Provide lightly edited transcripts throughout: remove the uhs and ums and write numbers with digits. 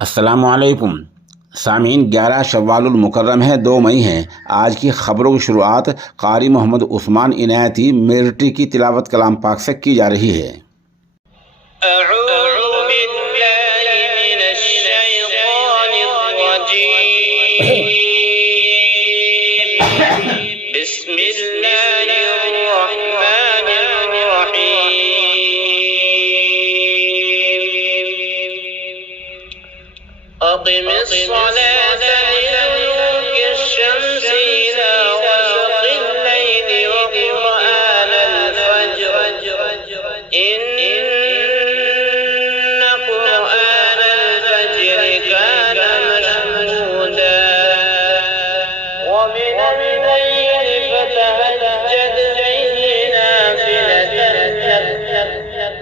अस्सलामुअलैकुम सामीन, 11 शव्वालुल मुकर्रम है, 2 मई है। आज की खबरों की शुरुआत कारी मोहम्मद उस्मान इनायती मिर्टी की तिलावत कलाम पाक से की जा रही है।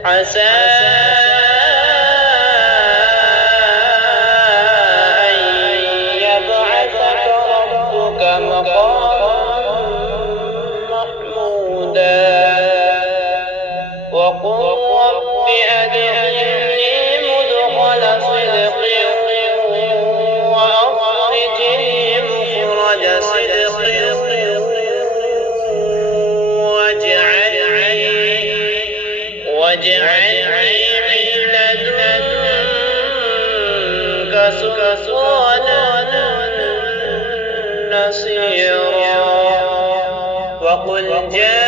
عسى أن يبعثك ربك مقاما محمودا وقل رب أدخلني مدخل صدق وأخرجني مخرج صدق واجعلني من لدنك سلطانا نصيرا وقل جاء